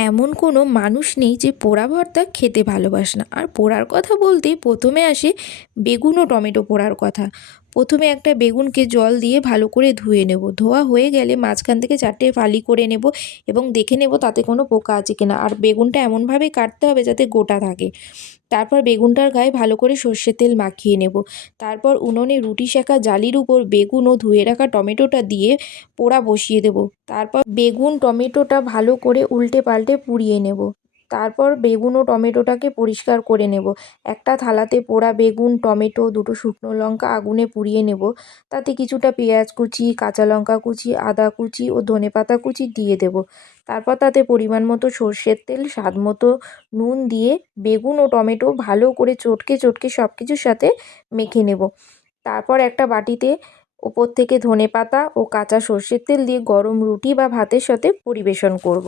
এমন কোনো মানুষ নেই যে পোড়া ভর্তা খেতে ভালোবাসে না। আর পোড়ার কথা বলতেই প্রথমে আসে বেগুন ও টমেটো পোড়ার কথা। প্রথমে একটা বেগুনকে জল দিয়ে ভালো করে ধুয়ে নেব। ধোয়া হয়ে গেলে মাঝখান থেকে 4টে ফালি করে নেব এবং দেখে নেব তাতে কোনো পোকা আছে কিনা। আর বেগুনটা এমনভাবে কাটতে হবে যাতে গোটা থাকে। তারপর বেগুনটার গায়ে ভালো করে সর্ষের তেল মাখিয়ে নেব। তারপর উনুনে রুটি সেঁকা জালির উপর বেগুন ও ধুয়ে রাখা টমেটোটা দিয়ে পোড়া বসিয়ে দেব। তারপর বেগুন টমেটোটা ভালো করে উল্টে পাল্টে পুড়িয়ে নেব। তারপর বেগুন ও টমেটোটাকে পরিষ্কার করে নেব। একটা থালাতে পোড়া বেগুন, টমেটো, দুটো শুকনো লঙ্কা আগুনে পুড়িয়ে নেব। তাতে কিছুটা পেঁয়াজ কুচি, কাঁচা লঙ্কা কুচি, আদা কুচি ও ধনেপাতা কুচি দিয়ে দেব। তারপর তাতে পরিমাণ মতো সর্ষের তেল, স্বাদ মতো নুন দিয়ে বেগুন ও টমেটো ভালো করে চটকে চটকে সব কিছুর সাথে মেখে নেব। তারপর একটা বাটিতে ওপর থেকে ধনেপাতা ও কাঁচা সর্ষের তেল দিয়ে গরম রুটি বা ভাতের সাথে পরিবেশন করব।